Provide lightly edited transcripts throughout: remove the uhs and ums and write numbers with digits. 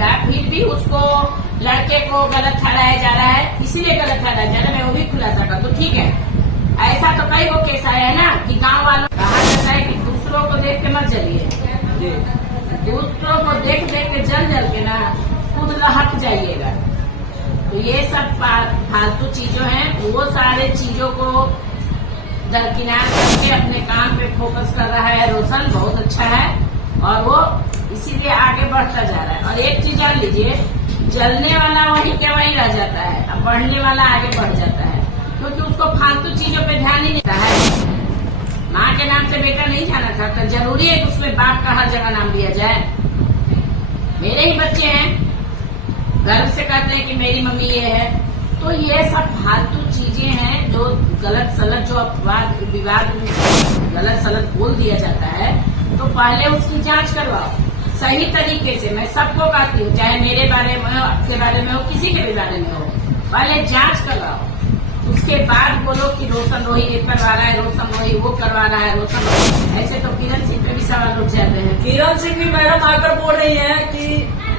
था, फिर भी उसको लड़के को गलत ठहराया जा रहा है, इसीलिए गलत ठहराया जा रहा है। मैं वो भी खुलासा कर दूं, ठीक है। ऐसा तो कई वो केस आया है ना कि गांव वालों कहा जाता है कि दूसरों को देख के मत जलिए, दूसरों को देख देख के जल के ना खुद लहक जाइएगा। तो ये सब फालतू चीजों हैं, वो सारे चीजों को दरकिनार करके अपने काम पे फोकस कर रहा है रोशन, बहुत अच्छा है और वो इसीलिए आगे बढ़ता जा रहा है। और एक चीज जान लीजिए, जलने वाला वहीं के वहीं रह जाता है, अब बढ़ने वाला आगे बढ़ जाता है, क्योंकि उसको फालतू चीजों पे ध्यान ही नहीं देता है। माँ के नाम से बेटा नहीं जाना था, तो जरूरी है कि उसमें बाप का हर जगह नाम लिया जाए। मेरे ही बच्चे हैं, गर्व से कहते हैं कि मेरी मम्मी ये है। तो ये सब फालतू चीजें हैं जो गलत सलत, जो अपवाद विवाद गलत सलत बोल दिया जाता है, तो पहले उसकी जांच करवाओ सही तरीके से। मैं सबको कहती हूँ, चाहे मेरे बारे में हो, आपके बारे में हो, किसी के भी बारे में हो, पहले जांच करवाओ, उसके बाद बोलो कि रोशन रोही ये करवा रहा है, रोशन रोही वो करवा रहा है, रोशन रोही। ऐसे तो किरण सिंह पे भी सवाल उठ जाते हैं। किरण सिंह भी मैडम आकर बोल रही है कि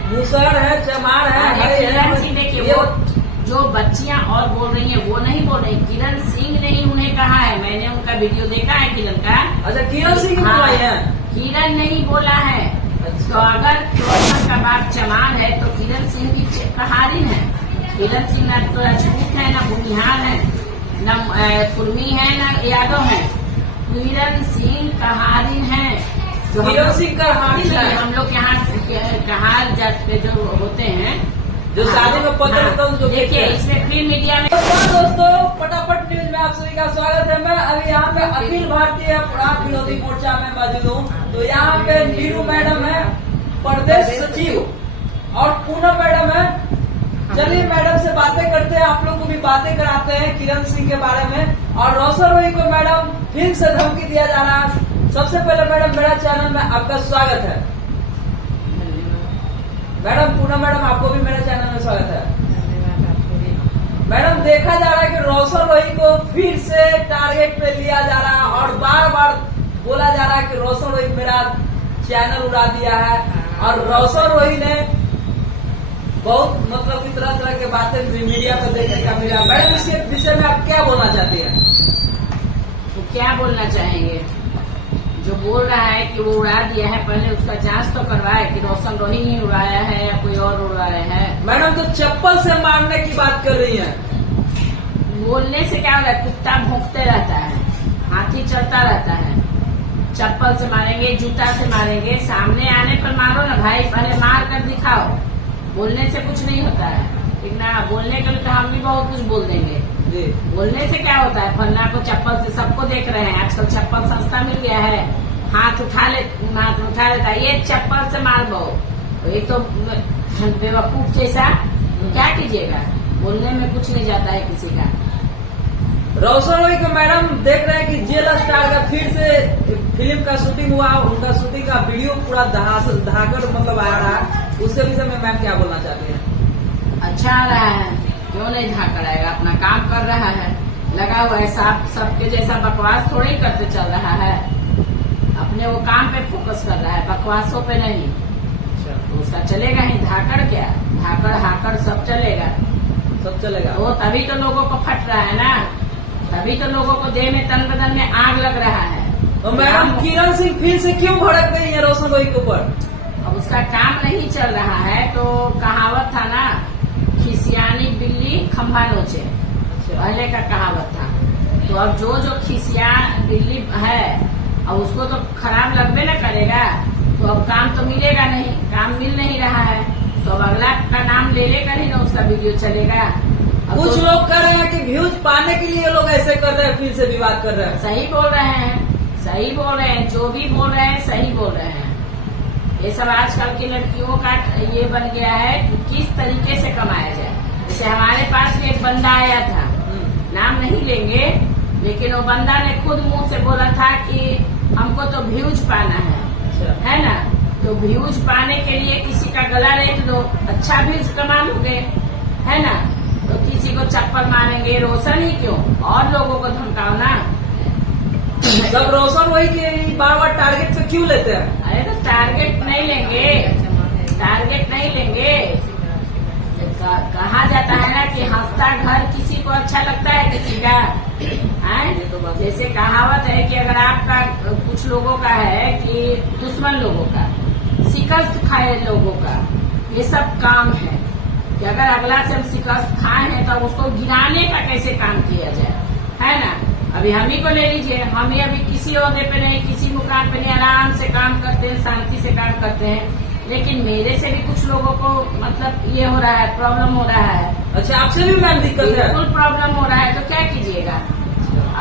मुसहर है, चमार है। किरण सिंह देखिए, वो जो बच्चियां और बोल रही हैं वो नहीं बोल रही, किरण सिंह ने ही उन्हें कहा है। मैंने उनका वीडियो देखा है किरण का। अच्छा, किरण सिंह बोला है, किरण नहीं बोला है। अच्छा। तो अगर रोशन का बाप चमार है तो किरण सिंह भी कहारिन है। किरण सिंह न तो राजपूत है, न भूमिहार है, न कुर्मी है, न यादव है। किरण सिंह कहारिन है। किरण सिंह कहारिन है। हम लोग यहाँ कहार जात के जो होते हैं, जो शादी में पता होता है, जो देखिए इसमें फिर मीडिया में। दोस्तों, फटाफट न्यूज में आप सभी का स्वागत है। मैं अभी यहाँ पे अखिल भारतीय अपराध विरोधी मोर्चा में मौजूद हूँ। तो यहाँ पे नीरू मैडम है, प्रदेश सचिव, और पूनम मैडम है। चलिए मैडम से बातें करते हैं, आप लोग को भी बातें कराते हैं किरण सिंह के बारे में। और रोशन रोही को मैडम फिर से धमकी दिया जा रहा है। सबसे पहले मैडम, मेरा चैनल में आपका स्वागत है। मैडम पूनम मैडम, आपको भी मेरे चैनल में स्वागत है। मैडम, देखा जा रहा है कि रोशन रोही को फिर से टारगेट पे लिया जा रहा है और बार बार बोला जा रहा है कि रोशन रोही मेरा चैनल उड़ा दिया है। और रोशन रोही ने बहुत मतलब की तरह तरह की बातें मीडिया पर देखने का मिला। मैडम, इसके विषय में आप क्या बोलना चाहती हैं? तो क्या बोलना चाहेंगे? जो बोल रहा है कि वो उड़ा दिया है, पहले उसका जांच तो करवाए कि रोशन रोही ही उड़ाया है या कोई और उड़ाया है। मैडम, तो चप्पल से मारने की बात कर रही हैं। बोलने से क्या होगा? कुत्ता भौंकते रहता है, हाथी चलता रहता है। चप्पल से मारेंगे, जूता से मारेंगे, सामने आने पर मारो ना भाई, पहले मार कर दिखाओ। बोलने से कुछ नहीं होता है, ठीक ना। बोलने के लिए तो हम भी बहुत कुछ बोल देंगे। बोलने से क्या होता है? फलना को चप्पल से, सबको देख रहे हैं आजकल चप्पल सस्ता मिल गया है, हाथ उठा लेता है, ये चप्पल से मार दो। तो ये तो बेवकूफ जैसा, क्या कीजिएगा? बोलने में कुछ नहीं जाता है किसी का। रोशन रोही को मैडम देख रहे हैं कि जेल स्टार का फिर से फिल्म का शूटिंग हुआ, उनका शूटिंग का वीडियो पूरा दहाकर मतलब आ रहा है। उसके विषय में मैम क्या बोलना चाहती हैं? अच्छा आ रहा है, क्यों नहीं धाकर आएगा? अपना काम कर रहा है, लगा हुआ है। सबके जैसा बकवास थोड़ी करते चल रहा है, अपने वो काम पे फोकस कर रहा है, बकवासों पे नहीं। तो उसका चलेगा ही। धाकड़ क्या, धाकड़ हाकड़ सब चलेगा, सब चलेगा। वो तभी तो लोगों को फट रहा है ना, तभी तो लोगों को देह में तन बदन में आग लग रहा है। तो मैडम, किरण सिंह फिर से क्यों भड़क गई है रोशन रोही के ऊपर? अब उसका काम नहीं चल रहा है, तो कहावत था ना, खिसियानी बिल्ली खंभा नोचे, पहले का कहावत था। तो अब जो खिसिया बिल्ली है, अब उसको तो खराब लगबे न करेगा, तो अब काम तो मिलेगा नहीं, काम मिल नहीं रहा है, तो अब अगला का नाम ले लेकर ही ना उसका वीडियो चलेगा। कुछ तो लोग कह रहे हैं कि व्यूज पाने के लिए लोग ऐसे कर रहे हैं, फिर से विवाद कर रहे हैं। सही बोल रहे हैं, सही बोल रहे हैं, जो भी बोल रहे हैं सही बोल रहे हैं। ये सब आजकल की लड़कियों का ये बन गया है कि किस तरीके से कमाया जाए। जैसे हमारे पास भी एक बंदा आया था, नाम नहीं लेंगे, लेकिन वो बंदा ने खुद मुंह से बोला था कि हमको तो व्यूज पाना है ना। तो व्यूज पाने के लिए किसी का गला रेट दो, अच्छा व्यूज कमा लोगे, है ना। तो किसी को चप्पल मारेंगे, रोशन ही क्यों, और लोगों को धमकाओ ना। जब रोशन रोही के बार बार टारगेट पे क्यों लेते हैं? अरे तो टारगेट नहीं लेंगे, टारगेट नहीं लेंगे, अच्छा लगता है किसी का? जैसे कहावत है कि अगर आपका कुछ लोगों का है कि दुश्मन लोगों का, शिकस्त खाए लोगों का, ये सब काम है कि अगर अगला से हम शिकस्त खाए हैं तो उसको गिराने का कैसे काम किया जाए, है ना। अभी हम ही को ले लीजिए, हम ही अभी किसी ओहदे पे नहीं, किसी मुकाम पे नहीं, आराम से काम करते हैं, शांति से काम करते हैं, लेकिन मेरे से भी कुछ लोगों को मतलब ये हो रहा है, प्रॉब्लम हो रहा है। अच्छा, आपसे भी मैम दिक्कत है? बिल्कुल प्रॉब्लम हो रहा है, तो क्या कीजिएगा।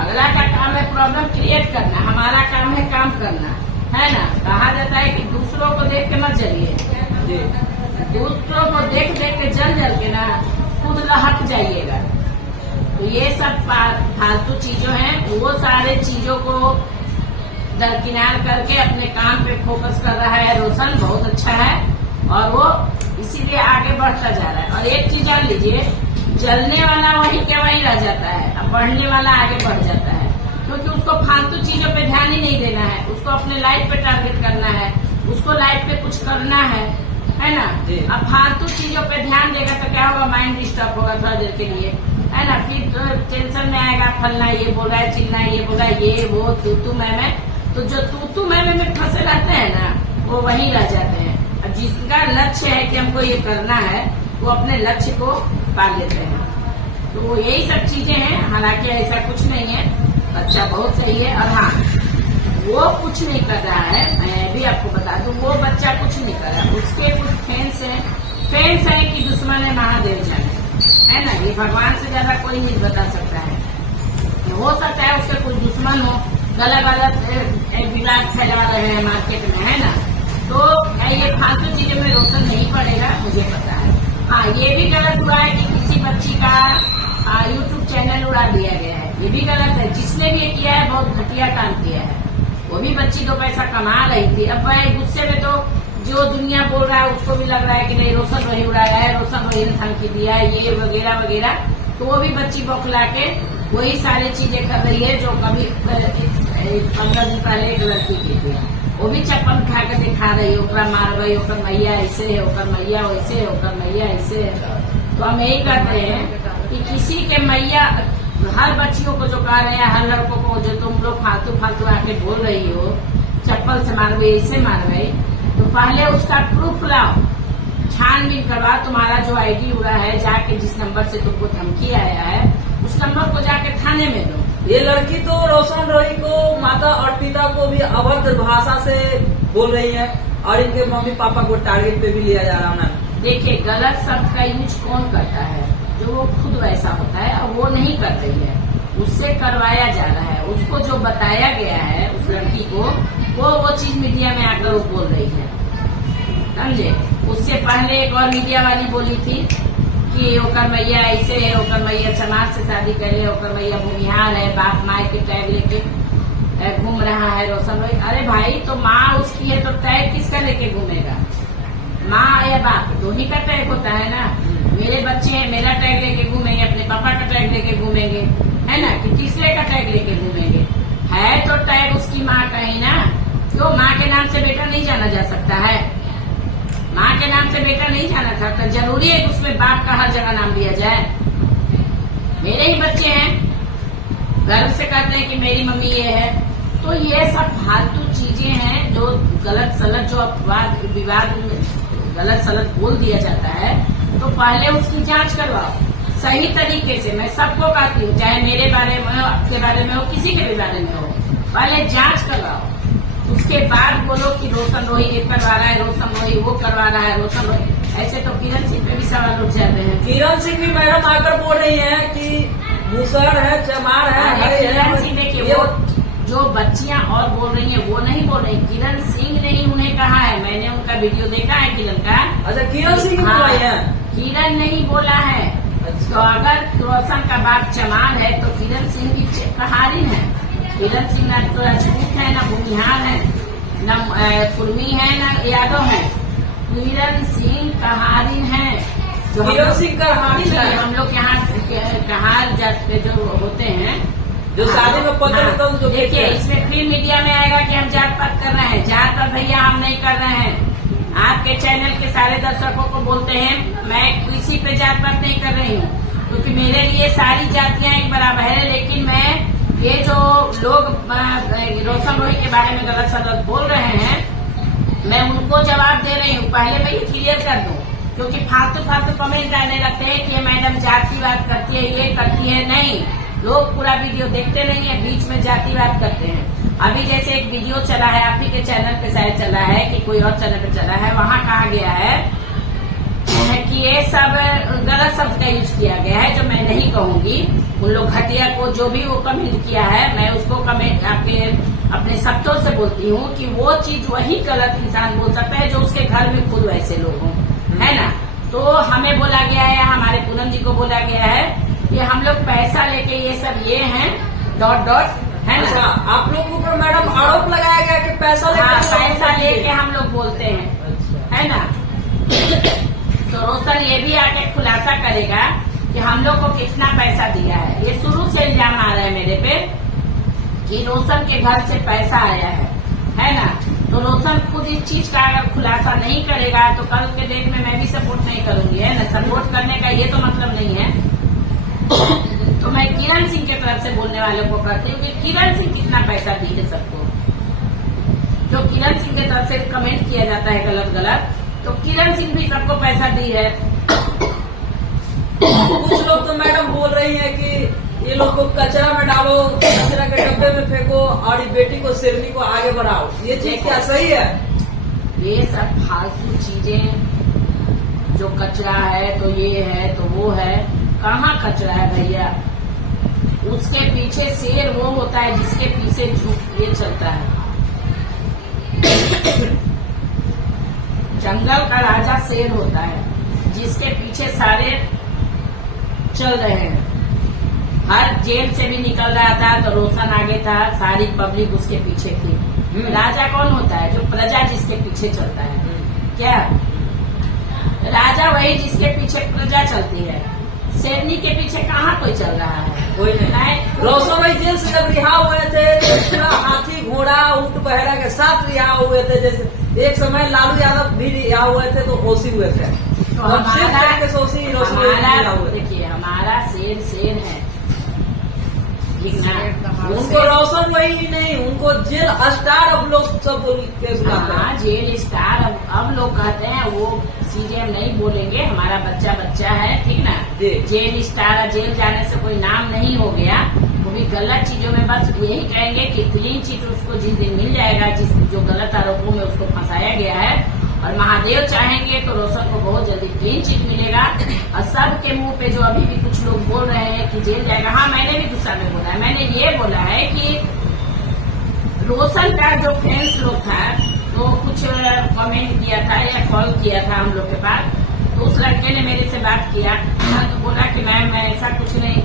अगला का काम है प्रॉब्लम क्रिएट करना, हमारा काम है काम करना, है ना। कहा जाता है कि दूसरों को देख के मत जलिए, दूसरों को देख देख के जल के ना खुद लहक जाइएगा। तो ये सब फालतू चीजों हैं, वो सारे चीजों को दरकिनार करके अपने काम पे फोकस कर रहा है रोशन, बहुत अच्छा है, और वो इसीलिए आगे बढ़ता जा रहा है। और एक चीज जान लीजिए, जलने वाला वहीं के वहीं रह जाता है, अब बढ़ने वाला आगे बढ़ जाता है, क्योंकि उसको फालतू चीजों पे ध्यान ही नहीं देना है, उसको अपने लाइफ पे टारगेट करना है, उसको लाइफ पे कुछ करना है ना। अब फालतू चीजों पे ध्यान देगा तो क्या होगा, माइंड डिस्टर्ब होगा थोड़ा देर के लिए, है ना। फिर तो टेंशन में आएगा, फलना ये बोल रहा है, चिल्ला ये बोल रहा है, ये वो तू मैं, तो जो तू मैं में फंसे रहते हैं ना, वो वहीं रह जाते हैं। अब जिसका लक्ष्य है कि हमको ये करना है, वो अपने लक्ष्य को पा लेते हैं। तो यही सब चीजें हैं, हालांकि ऐसा कुछ नहीं है, बच्चा बहुत सही है। और हाँ, वो कुछ नहीं कर रहा है, मैं भी आपको बता दूं, वो बच्चा कुछ नहीं कर रहा है, उसके कुछ फैंस है कि दुश्मन है महादेव जाने, है ना। ये भगवान से ज्यादा कोई नहीं बता सकता है। हो सकता है उसके कुछ दुश्मन हो, गलत विवाद फैला रहे हैं मार्केट में, है ना। तो ये फालतू चीजों में रोशन नहीं पड़ेगा, मुझे पता है। हाँ, ये भी गलत हुआ है कि किसी बच्ची का यूट्यूब चैनल उड़ा दिया गया है, ये भी गलत है। जिसने भी ये किया है बहुत घटिया काम किया है। वो भी बच्ची 2 पैसा कमा रही थी, अब भाई गुस्से में तो जो दुनिया बोल रहा है उसको भी लग रहा है कि नहीं रोशन वही उड़ाया है, रोशन वही ने धमकी दिया है, ये वगैरह वगैरह। तो वो भी बच्ची बौखला के वही सारी चीजें कर रही है जो कभी 15 दिन पहले एक लड़की की थी, वो भी चप्पल खा के दिखा रही है, ओकरा मार गई, ओकर मैया ऐसे है, ओकर मैया वैसे है, ओकर मैया ऐसे है। तो हम यही कहते हैं कि किसी के मैया, हर बच्चियों को जो कह रहे हैं, हर लड़कों को जो तुम लोग फालतू आके बोल रही हो, चप्पल से मार गई, ऐसे मार गई, तो पहले उसका प्रूफ लाओ, छानबीन करवा। तुम्हारा जो आईडी उड़ा है, जाके जिस नंबर से तुमको धमकी आया है, उस नंबर को जाके थाने में दो। ये लड़की तो रोशन रोही को, माता और पिता को भी अभद्र भाषा से बोल रही है, और इनके मम्मी पापा को टारगेट पे भी लिया जा रहा है। देखिए, गलत शब्द का यूज कौन करता है? जो वो खुद वैसा होता है, और वो नहीं कर रही है, उससे करवाया जा रहा है। उसको जो बताया गया है उस लड़की को, वो चीज मीडिया में आकर वो बोल रही है, समझे। उससे पहले एक और मीडिया वाली बोली थी कि ओकर मैया ऐसे है, ओकर मैया समाज से शादी करे, ओकर मैया भूमिहार है, बाप माए के टैग लेके घूम रहा है रोशन रोही। अरे भाई, तो माँ उसकी है तो टैग किसका लेके घूमेगा? माँ या बाप, दो ही का टैग होता है ना। मेरे बच्चे हैं, मेरा टैग लेके घूमेंगे, अपने पापा का टैग लेके घूमेंगे, है ना, कि तीसरे का टैग लेके घूमेंगे। है तो टैग उसकी माँ का ही ना। क्यों माँ के नाम से बेटा नहीं जाना जा सकता है? माँ के नाम से बेटा नहीं जाना सकता, जरूरी है कि उसमें बाप का हर जगह नाम दिया जाए? मेरे ही बच्चे हैं, गर्व से कहते हैं कि मेरी मम्मी ये है। तो ये सब फालतू चीजें हैं जो गलत सलत, जो अपवाद विवाद गलत सलत बोल दिया जाता है, तो पहले उसकी जांच करवाओ सही तरीके से। मैं सबको कहती हूँ, चाहे मेरे बारे में हो, आपके बारे में हो, किसी के भी बारे में हो, पहले जांच करवाओ, उसके बाद बोलो कि रोशन रोही ये करवा रहा है, रोशन रोही वो करवा रहा है, रोशन रोही। ऐसे तो किरण सिंह पे भी सवाल उठ जाते हैं। किरण सिंह भी मैडम आकर बोल रही है कि मुसर है, चमार है। किरण सिंह देखिए, वो जो बच्चियां और बोल रही हैं वो नहीं बोल रही, किरण सिंह ने ही उन्हें कहा है। मैंने उनका वीडियो देखा है किरण का। अच्छा, किरण सिंह बोल रही है, किरण नहीं बोला है। तो अगर रोशन का बाप चमार है तो किरण सिंह भी कहारिन है। किरण सिंह ना तो राजपूत है, ना भूमिहार है, न कुर्मी है, न यादव है। किरण सिंह कहारिन है। किरण सिंह कहारिन है। हम लोग यहाँ कहार जात के जो होते हैं, जो शादी में पत्र, जो देखिए इसमें फिर मीडिया में आएगा कि हम जात पात कर रहे हैं। जात पात भैया हम नहीं कर रहे हैं। आपके चैनल के सारे दर्शकों को बोलते हैं, मैं किसी पे जात पात नहीं कर रही हूँ। क्योंकि मेरे लिए सारी जातियां एक बराबर है। लेकिन मैं ये जो लोग रोशन रोही के बारे में गलत सलत बोल रहे हैं, मैं उनको जवाब दे रही हूँ। पहले मैं ये क्लियर कर दूं, क्योंकि फालतू फालतू कमेंट आने लगते हैं कि ये मैडम जातिवाद करती है, ये करती है। नहीं, लोग पूरा वीडियो देखते नहीं है, बीच में जातिवाद करते हैं। अभी जैसे एक वीडियो चला है, आप ही के चैनल पे शायद चला है कि कोई और चैनल पे चला है, वहाँ कहा गया है कि ये सब गलत शब्द का यूज किया गया है, जो मैं नहीं कहूंगी। उन लोग घटिया को जो भी वो कमेंट किया है, मैं उसको कमेंट आपके अपने शब्दों से बोलती हूँ कि वो चीज वही गलत इंसान बोल सकता है जो उसके घर में खुद वैसे लोग हों, है ना। तो हमें बोला गया है, हमारे पूनम जी को बोला गया है कि हम लोग पैसा लेके ये सब ये हैं डॉट है ना। आप लोग ऊपर मैडम आरोप लगाया गया कि पैसा पैसा लेके हम लोग बोलते हैं, है ना। तो रोशन ये भी आके खुलासा करेगा कि हम लोग को कितना पैसा दिया है। ये शुरू से इल्जाम आ रहा है मेरे पे कि रोशन के घर से पैसा आया है ना। तो रोशन खुद इस चीज का अगर खुलासा नहीं करेगा तो कल के डेट में मैं भी सपोर्ट नहीं करूंगी, है ना। सपोर्ट करने का ये तो मतलब नहीं है। तो मैं किरण सिंह की तरफ से बोलने वालों को कहती हूँ कि किरण सिंह कितना पैसा दी है सबको। जो किरण सिंह की तरफ से कमेंट किया जाता है गलत गलत, तो किरण सिंह भी सबको पैसा दी है। कुछ लोग तो मैडम बोल रही हैं कि ये लोग को कचरा में डालो, कचरा के डब्बे में फेंको और ये बेटी को शेरनी को आगे बढ़ाओ। ये चीज क्या सही है? ये सब फालतू चीजें, जो कचरा है तो ये है तो वो है, कहाँ कचरा है भैया। उसके पीछे शेर वो होता है जिसके पीछे झुक ये चलता है। जंगल का राजा शेर होता है जिसके पीछे सारे चल रहे हैं। हर जेल से भी निकल रहा था तो रोशन आगे था, सारी पब्लिक उसके पीछे थी। राजा कौन होता है? जो प्रजा जिसके पीछे चलता है। क्या राजा वही जिसके पीछे प्रजा चलती है। शेरनी के पीछे कहाँ कोई चल रहा है? कोई नहीं। रोशन भाई जेल से जब रिहा हुए थे तो पूरा हाथी घोड़ा ऊंट बहरा के साथ रिहा हुए थे। जैसे एक समय लालू यादव भी रिहा हुए थे तो ओसी हुए थे। तो हमारा देखिए, हमारा शेर है, ठीक ना। उनको रोशन वही नहीं, उनको जेल स्टार अब लोग सब बोल के सुनाते हैं। हाँ, जेल स्टार अब लोग कहते हैं, वो सीजेएम नहीं बोलेंगे, हमारा बच्चा है, ठीक ना। जेल स्टार, जेल जाने से कोई नाम नहीं हो गया। वो भी गलत चीजों में बस यही कहेंगे कि क्लीन चिट उसको जिस दिन मिल जाएगा, जिस जो गलत आरोपों में उसको फंसाया गया है, और महादेव चाहेंगे तो रोशन को बहुत जल्दी क्लीन चिट मिलेगा। और सबके मुंह पे जो अभी भी कुछ लोग बोल रहे हैं कि जेल जाएगा, हाँ मैंने भी गुस्सा में बोला है। मैंने ये बोला है कि रोशन का जो फ्रेंड्स लोग था तो कुछ कमेंट किया था या कॉल किया था हम लोग के पास, तो उस लड़के ने मेरे से बात किया तो बोला कि मैम मैं ऐसा कुछ नहीं,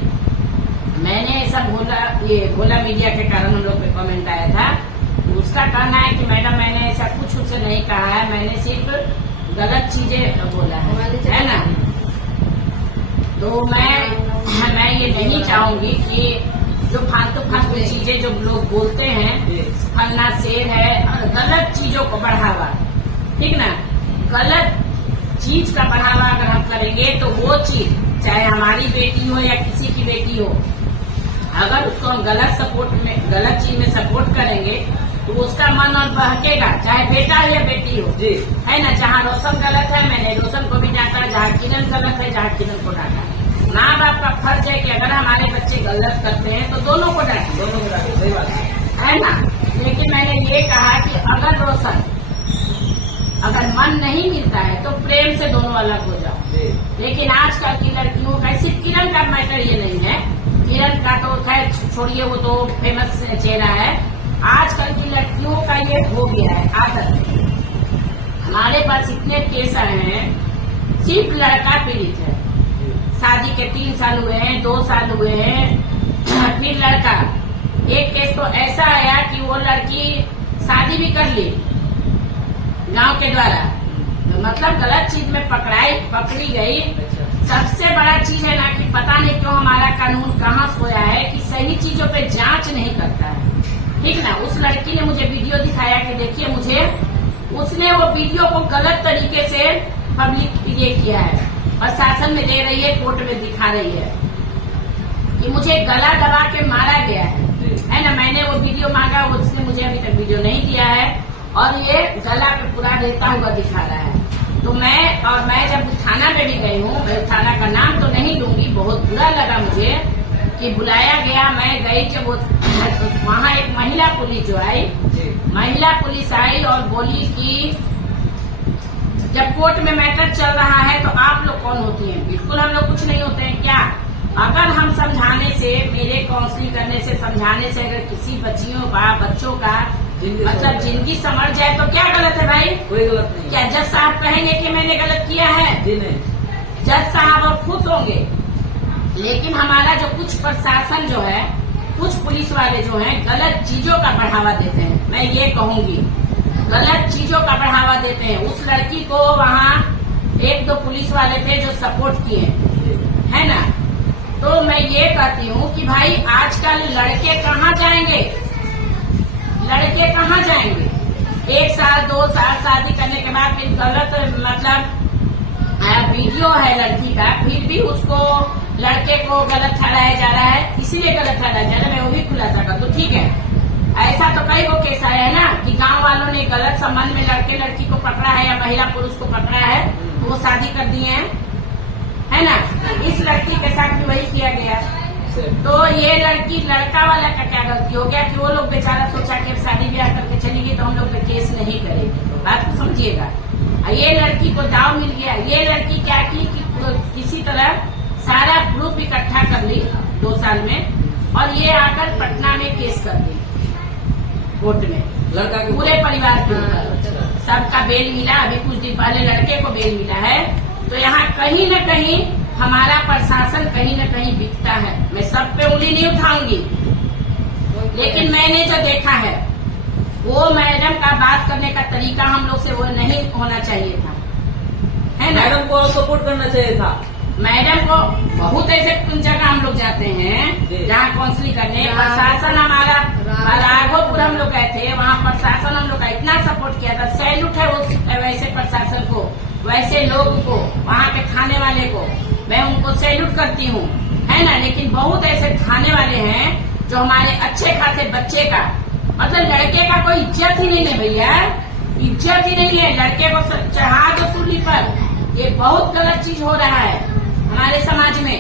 मैंने ऐसा बोला मीडिया के कारण हम लोग पे कमेंट आया था। उसका कहना है कि मैडम मैंने ऐसा कुछ उससे नहीं कहा है, मैंने सिर्फ गलत चीजें बोला है ना। तो मैं ये नहीं चाहूंगी कि जो फालतू चीजें जो लोग बोलते हैं, फलना शेर है, और गलत चीजों को बढ़ावा, ठीक ना। गलत चीज का बढ़ावा अगर हम करेंगे तो वो चीज चाहे हमारी बेटी हो या किसी की बेटी हो, अगर उसको हम गलत चीज में सपोर्ट करेंगे तो उसका मन और बहकेगा, चाहे बेटा हो या बेटी हो, है ना। जहाँ रोशन गलत है मैंने रोशन को भी डांटा, जहाँ किरण गलत है जहाँ किरण को डांटा। माँ बाप का फर्ज है कि अगर हमारे बच्चे गलत करते हैं तो दोनों को डांटे, सही बात है ना। लेकिन मैंने ये कहा कि अगर रोशन अगर मन नहीं मिलता है तो प्रेम से दोनों अलग हो जाओ। लेकिन आजकल की लड़कियों का, सिर्फ किरण का मैटर ये नहीं है, किरण का तो खैर छोड़िए, वो तो फेमस चेहरा है। आजकल की लड़कियों का ये हो गया है आदत। हमारे पास इतने केस आए हैं, सिर्फ लड़का पीड़ित है। शादी के 3 साल हुए हैं, 2 साल हुए हैं, फिर लड़का। एक केस तो ऐसा आया कि वो लड़की शादी भी कर ली गांव के द्वारा, मतलब गलत चीज में पकड़ी गई। सबसे बड़ा चीज है ना कि पता नहीं क्यों हमारा कानून कहाँ सोया है कि सही चीजों पे जांच नहीं करता है, ठीक ना। उस लड़की ने मुझे वीडियो दिखाया कि देखिए मुझे, उसने वो वीडियो को गलत तरीके से पब्लिक ये किया है, प्रशासन में दे रही है, कोर्ट में दिखा रही है कि मुझे गला दबा के मारा गया है ना। मैंने वो वीडियो मांगा, उसने मुझे अभी तक वीडियो नहीं दिया है और ये गला पे पूरा रहता हुआ दिखा रहा है। तो मैं जब थाना में भी गई हूँ, मैं थाना का नाम तो नहीं लूंगी, बहुत बुरा लगा मुझे कि बुलाया गया। मैं गई जब वहाँ एक महिला पुलिस जो आई, महिला पुलिस आई और बोली कि जब कोर्ट में मैटर चल रहा है तो आप लोग कौन होती हैं? बिल्कुल हम लोग कुछ नहीं होते हैं क्या? अगर हम समझाने से, मेरे काउंसलिंग करने से, समझाने से अगर किसी बच्चों का मतलब जिंदगी समझ जाए तो क्या गलत है भाई? कोई गलत नहीं। क्या जज साहब कहेंगे कि मैंने गलत किया है? जी नहीं। जज साहब और खुश होंगे। लेकिन हमारा जो कुछ प्रशासन जो है, कुछ पुलिस वाले जो हैं, गलत चीजों का बढ़ावा देते हैं। मैं ये कहूंगी, गलत चीजों का बढ़ावा देते हैं। उस लड़की को वहाँ 1-2 पुलिस वाले थे जो सपोर्ट किए, है ना। तो मैं ये कहती हूँ कि भाई आजकल लड़के कहाँ जाएंगे? लड़के कहाँ जाएंगे? 1 साल 2 साल शादी करने के बाद फिर गलत मतलब वीडियो है लड़की का, फिर भी उसको लड़के को गलत ठहराया जा रहा है। इसीलिए गलत ठहराया जा रहा है, मैं वो भी खुलासा कर दूं, ठीक है। ऐसा तो कई वो केस आया है ना कि गांव वालों ने गलत संबंध में लड़के लड़की को पकड़ा है या महिला पुरुष को पकड़ा है तो वो शादी कर दिए हैं, है ना। इस लड़की के साथ भी वही किया गया। तो ये लड़का वाला का क्या गलती हो गया कि वो लोग बेचारा सोचा कि शादी ब्याह करके चली गई तो हम लोग पे केस नहीं करेंगे। बात को समझिएगा। ये लड़की को दाव मिल गया। ये लड़की क्या की कि किसी तरह सारा ग्रुप इकट्ठा कर ली 2 साल में और ये आकर पटना में केस कर दी कोर्ट में, लड़का के पूरे परिवार के ऊपर। सबका बेल मिला, अभी कुछ दिन पहले लड़के को बेल मिला है। तो यहाँ कहीं न कहीं हमारा प्रशासन कहीं न कहीं बिकता है। मैं सब पे उंगली नहीं उठाऊंगी, लेकिन मैंने जो देखा है वो मैडम का बात करने का तरीका हम लोग से वो नहीं होना चाहिए था, है ना। मैडम को सपोर्ट करना चाहिए था। मैडम को बहुत ऐसे जगह हम लोग जाते हैं जहाँ काउंसलिंग करने, प्रशासन हमारा राघोपुर हम लोग गए थे, वहाँ प्रशासन हम लोग का इतना सपोर्ट किया था। सैल्यूट है उस वैसे प्रशासन को, वैसे लोग को, वहाँ के थाने वाले को मैं उनको सैल्यूट करती हूँ, है ना। लेकिन बहुत ऐसे थाने वाले हैं जो हमारे अच्छे खासे बच्चे का मतलब लड़के का कोई इज्जत ही नहीं है भैया, इज्जत ही नहीं है। लड़के को चढ़ा दो सूली पर। ये बहुत गलत चीज हो रहा है हमारे समाज में।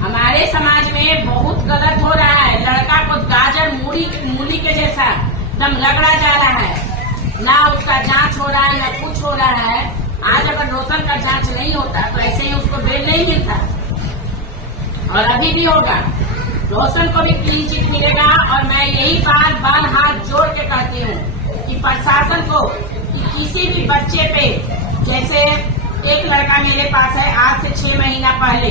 हमारे समाज में बहुत गलत हो रहा है। लड़का को गाजर मूली के जैसा एकदम रगड़ा जा रहा है, ना उसका जांच हो रहा है ना कुछ हो रहा है। आज अगर रोशन का जांच नहीं होता तो ऐसे ही उसको बेल नहीं मिलता, और अभी भी होगा। रोशन को भी क्लीन चिट मिलेगा। और मैं यही बार हाथ जोड़ के कहती हूँ कि प्रशासन को कि किसी भी बच्चे पे, जैसे एक लड़का मेरे पास है आज से 6 महीना पहले,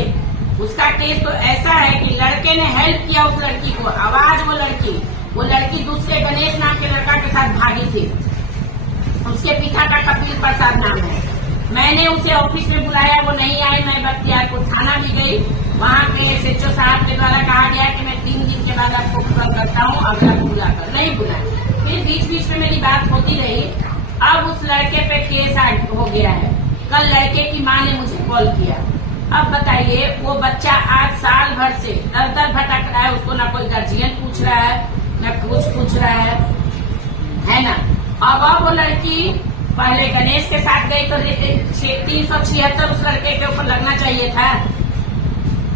उसका केस तो ऐसा है कि लड़के ने हेल्प किया उस लड़की को। आवाज वो लड़की दूसरे गणेश नाम के लड़का के साथ भागी थी। उसके पिता का कपिल प्रसाद नाम है। मैंने उसे ऑफिस में बुलाया, वो नहीं आई। मैं बख्तियारपुर थाना भी गई, वहाँ के SHO साहब के द्वारा कहा गया कि मैं 3 दिन के बाद आपको फोन करता हूँ, अगर आप बुलाकर नहीं बुलाए। फिर बीच में मेरी बात होती रही। अब उस लड़के पे केस हो गया है। कल लड़के की माँ ने मुझे कॉल किया। अब बताइए, वो बच्चा आज साल भर से दर भटक रहा है, उसको ना कोई गार्जियन पूछ रहा है न कुछ पूछ रहा है ना। अब वो लड़की पहले गणेश के साथ गई तो 376 उस लड़के के ऊपर लगना चाहिए था।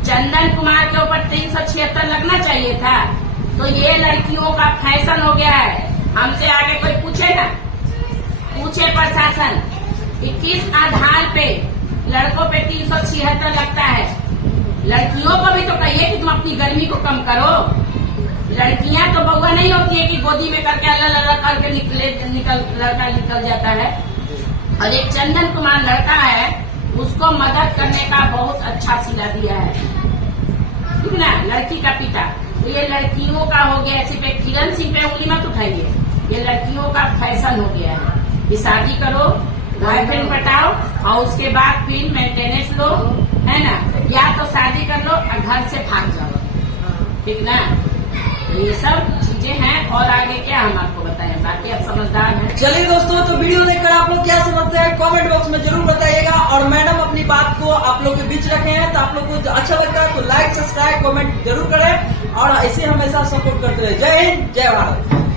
चंदन कुमार के ऊपर 376 लगना चाहिए था। तो ये लड़कियों का फैशन हो गया है। हमसे आगे कोई पूछे ना, पूछे प्रशासन कि किस आधार पे लड़कों पे 376 लगता है। लड़कियों को भी तो कहिए कि तुम अपनी गर्मी को कम करो। लड़कियां तो बउआ नहीं होती है कि गोदी में करके अल्लाह करके लड़का निकल जाता है। और एक चंदन कुमार लड़का है, उसको मदद करने का बहुत अच्छा सिला दिया है, ठीक ना, लड़की का पिता। तो ये लड़कियों का हो गया। ऐसे पे किरण सिंह पे उंगली मत उठाइए, ये लड़कियों का फैशन हो गया है कि शादी करो, बॉयफ्रेंड पटाओ और उसके बाद फिर मेंटेनेंस लो, है ना, या तो शादी कर लो और घर से भाग जाओ, ठीक ना। ये सब चीजें हैं और आगे क्या हम आपको बताएं, बाकी आप समझदार हैं। चलिए दोस्तों, तो वीडियो देखकर आप लोग क्या समझते हैं कमेंट बॉक्स में जरूर बताइएगा। और मैडम अपनी बात को आप लोग के बीच रखे हैं, तो आप लोग को अच्छा लगता है तो लाइक सब्सक्राइब कमेंट जरूर करें और ऐसे हमेशा सपोर्ट करते रहे। जय हिंद, जय भारत।